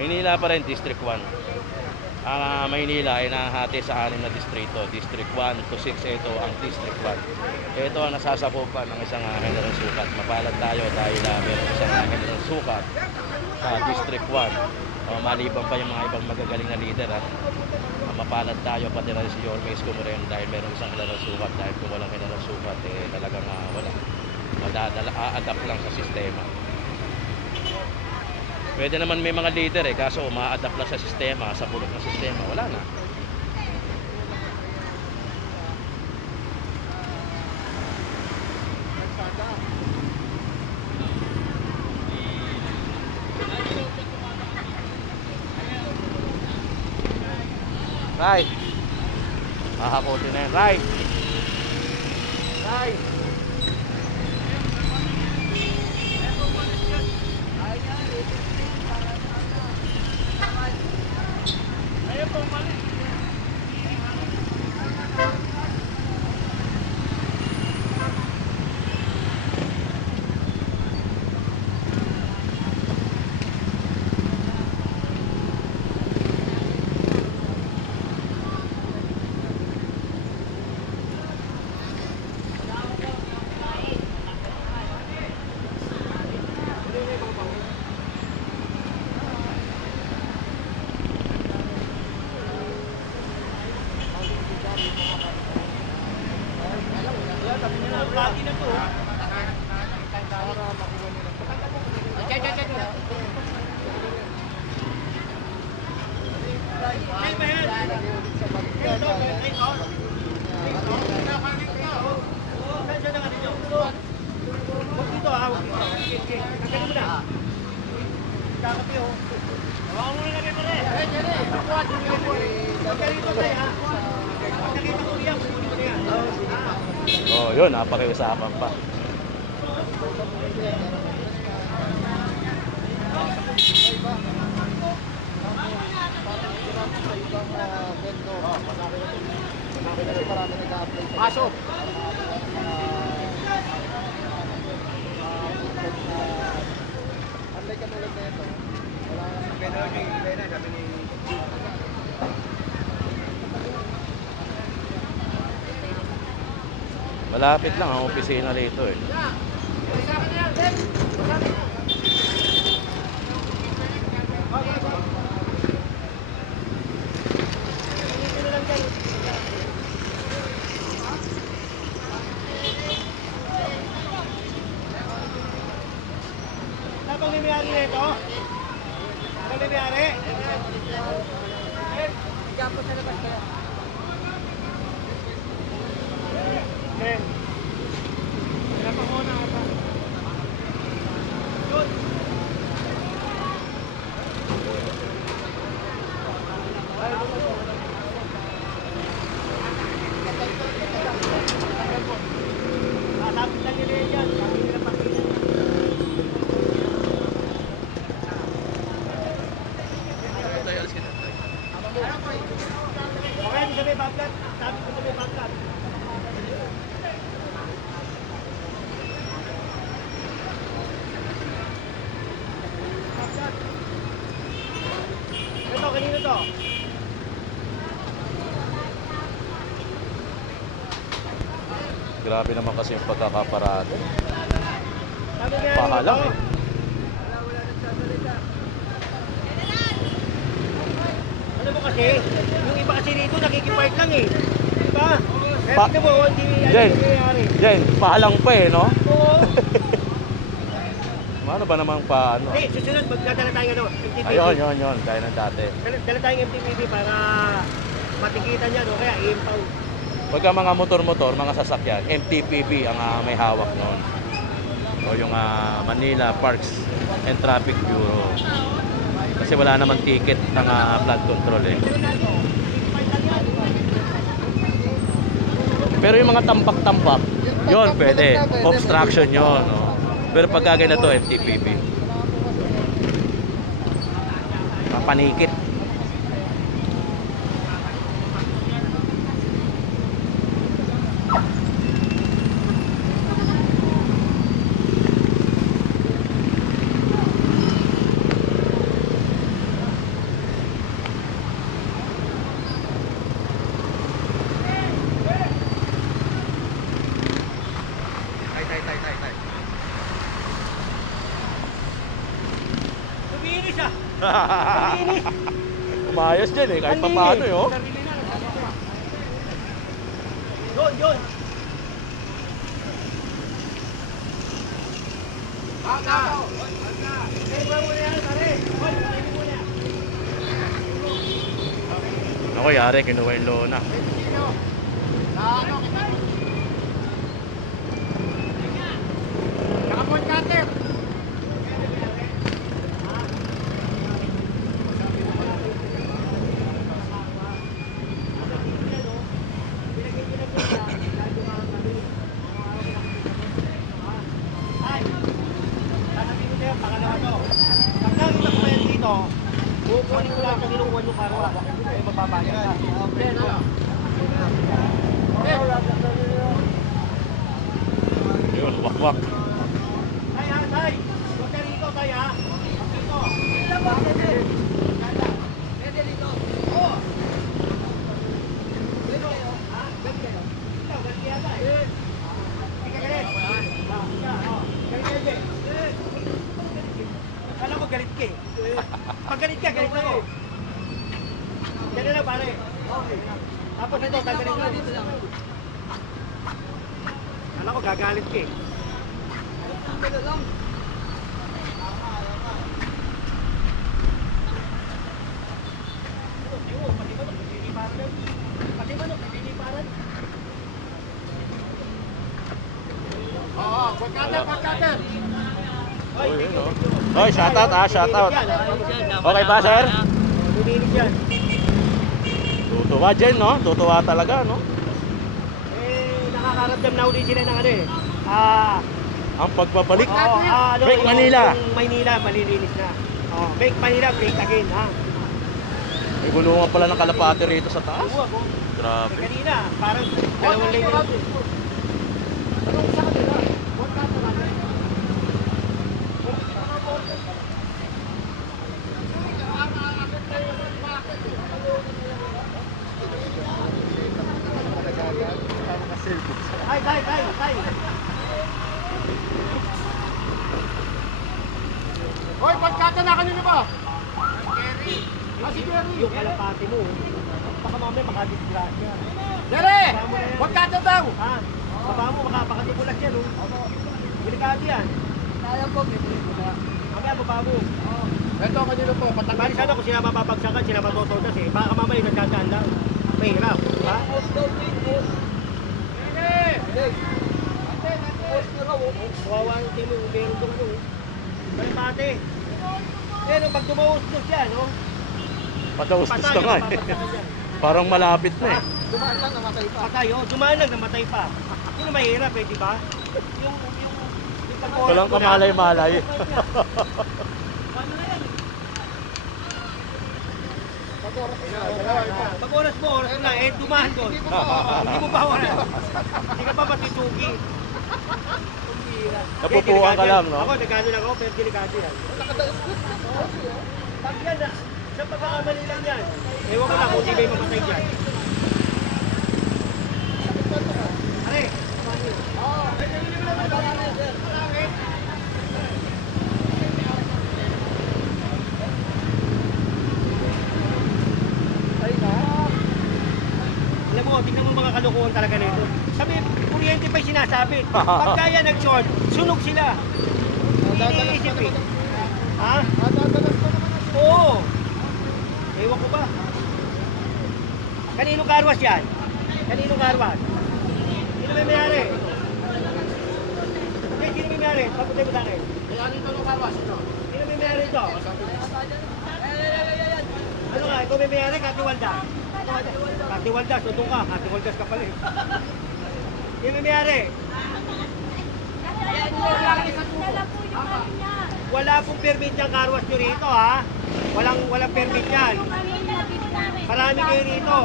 Maynila pa rin, District 1. Ang Maynila ay nahati sa 6 na distrito. District 1 to 6, ito ang District 1. Ito ang nasasakupan ng isang general sukat. Mapalad tayo dahil meron isang general sukat sa District 1. Maliban pa yung mga ibang magagaling na leader. Mapalad tayo pati na si Yorme Isko Moreno dahil meron isang general sukat. Dahil kung walang general sukat, talagang wala. Adapt lang sa sistema. Pwede naman may mga leader kaso ma-adapt lang sa sistema, sa bulok ng sistema, wala na. Right. Makakutin na yun. Right. Right. Oh, yun, napakiusapan pa. Pasok. Malapit lang ang opisina rito Napang nangyari nito? Ano nangyari? Igapos sa labas kaya. Ken. Pinapang muna ka pa. Yun. Lapit lang nila yan. Lapit nila pakita. Okay, di sabi baklat. Sabi ko sabi baklat. Ito, kanino to? Grabe naman kasi yung pagkakaparado. Sabi nga Pahalang nito. eh. Wala nagsasalita. Ano mo kasi? Yung iba kasi rito nakikipark lang eh. Diba? Kaya tignan mo, hindi Jen, nangyayari. Jen, pahalang pa no? Oo. Ano ba namang paano? Hindi, susunod magdadala tayo ano, MTPB. Ayun, kaya ng dati. Dala tayong MTPB para matikitan niya, no? Kaya i-impound. Pagka mga motor-motor, mga sasakyan, MTPB ang may hawak noon. O yung Manila Parks and Traffic Bureau. Kasi wala namang ticket ng flood control eh. Pero yung mga tampak-tampak, yun pwede. Obstruction yun. No? Pero pagka ganito, MTPB. Mapanikit. Malinis. Umayos din eh, kahit pa paano eh, oh. Sarili na. Yun, yun. Ako yari, kinuha yung lona. Nakapon cutter. Kukunin ko lang kung inuwan yung karwa. Ay, mababaya ka. Yun, wakwak. Tay, ha, tay. Huwag ka rito, tay, ha. Dito. Oo. Ha? Ikaw, galit yata, eh. Hindi ka galit. Galit. Alam ko galit ka eh. Pag galit ka, galit ako. Ganun lang pare. Tapos ito, gagalit ko. Alam ko gagalit ka eh. Pati manok, nililiparan. Oo, pagkata. Oh, yun, oh. Oy, shoutout ah, shoutout. Okay ba, sir? Nililig yan. Tutuwa dyan, no? Tutuwa talaga, no? Nakakaramdam na uli sila ng ano eh. Ang pagbabalik. Break Manila. Yung Maynila, malilinis na. Break Manila, break again, ha? May gulungan pala ng kalapati rito sa taas. Grabe. Kanina, parang dalawang lane na ito. Anong sa kanila? What ka na natin? Tay. Hoy, pagkata na kanina ba? Jerry. Si Jerry. Yung kalapati mo. Baka mamaya makadisgrasya. Jerry! Pagkata daw! Ha? Baba mo, makapakatipulas yan, oh. Delikado yan. Kaya po, mamaya baba mo. Ito kanina po, patanggal sana kung sila mapapagsakan, sila matotodas eh. Baka mamaya nagkadaan lang. Mahirap, ha? Kawawa yung team yung meron doon ano. Kalapate. Pero pag dumaustos yan, no? Padaustos ka nga eh. Parang malapit na eh. Dumaan lang, namatay pa. Patay, oh. Dumaan lang, namatay pa. Yun ang mahirap eh, di ba? Yung pag-oras Walang mo na- kamalay-malay. Pag oras mo na, eh, dumaan doon. Hindi mo pa oras. Hindi ka pa matitugi. Napupuan ka lang, no? Ako, nagano lang ako, pero delikado yan. Pag yan, sa pagkakamali lang yan. Ewan ko lang kung di may mamatay dyan. Are, alam mo, tingnan mo mga kalokohan talaga nito. Sabi, kuryente pa yung sinasabi. Pagka yan nag-short, sunog sila. Iniisip eh. Ha? Oo. Ewan ko ba? Kaninong karwas yan? Kaninong karwas? Sino may mayari? Okay, sino may mayari? Pagputay mo sa akin. Ano ito karwas? Sino may mayari ito? Ano nga, ikaw may mayari, Katiwalda. Katiwaldas, doon ka. Katiwaldas ka pala eh. Sino may mayari? Wala pong permit yung karwas nyo rito ha. Walang permit yan. Marami kayo rito.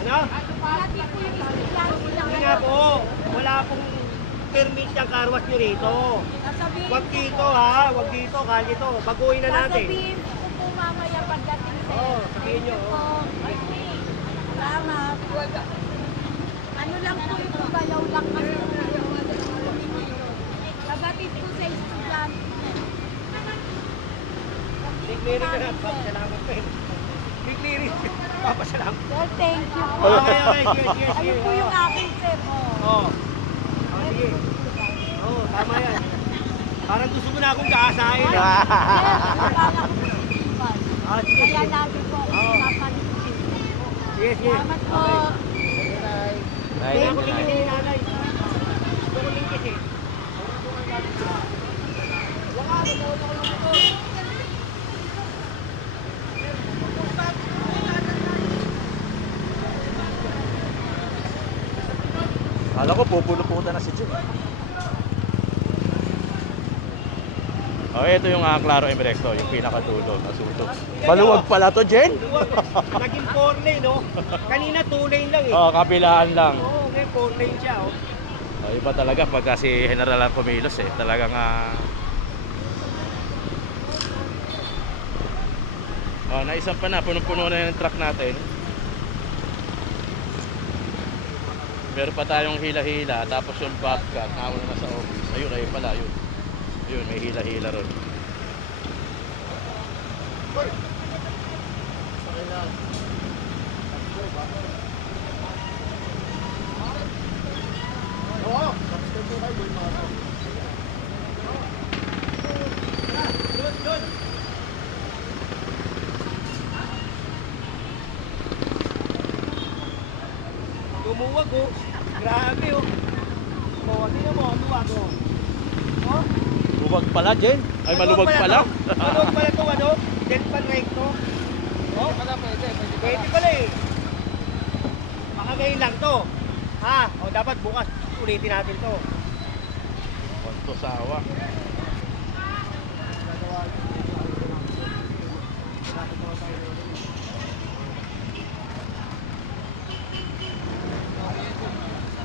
Ano? Hindi nga po. Wala pong permit yung karwas nyo rito. Huwag dito ha. Huwag dito. Kali to. Baguhin na natin. Sasabihin ko po mamaya pagdating sa Oo, sabihin nyo. Salamat. Ano lang po ito, bayaw lang kasi. Kabatid ko sa estudyante. May clearing ka na. Papasalamat ko eh. May clearing. Papasalamat. Sir, thank you po. Okay, okay. Sige, sige, sige. Ayun po yung akin, sir. Oo. Oh, sige. Oo, tama yan. Parang gusto mo na akong kaasahin. Sir, akala ko po principal. Ah, sige, Kaya sige. lagi po ako papalit po. Sige, sige. Salamat po. Kaya ako lingkit ni nanay. Gusto ko lingkit eh. Kala ko pupuno-puno na si Jim. Oh, ito yung Claro Emirecto, yung pinakadulo, nasuto. Maluwag pala to, Jen. Naging 4 lane, no? Kanina 2 lane lang eh. Oh, kapilaan lang. Oo, ngayon 4 lane siya, oh. Oh, iba talaga pagka si General ang pumilos eh. Talagang oh, naisang pa na, punong-puno na yung truck natin. Meron pa tayong hila-hila, tapos yung bobcat, nauna na sa office. Ayun, ayun pala, yun. Ayun, may hila-hila ron. Lumuwag, oh. Grabe, oh. Oh, tingnan mo, luwag, oh. Oh? Luwag pala, Jen. Ay, maluwag pala. Maluwag pala to, ano? Jet pan recto. Oh? Pwede pala eh. Baka ngayon lang to. Ha? O, dapat bukas ulitin natin to. Konto sawa.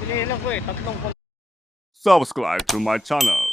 Pilihan lang ko eh, tatlong Subscribe to my channel.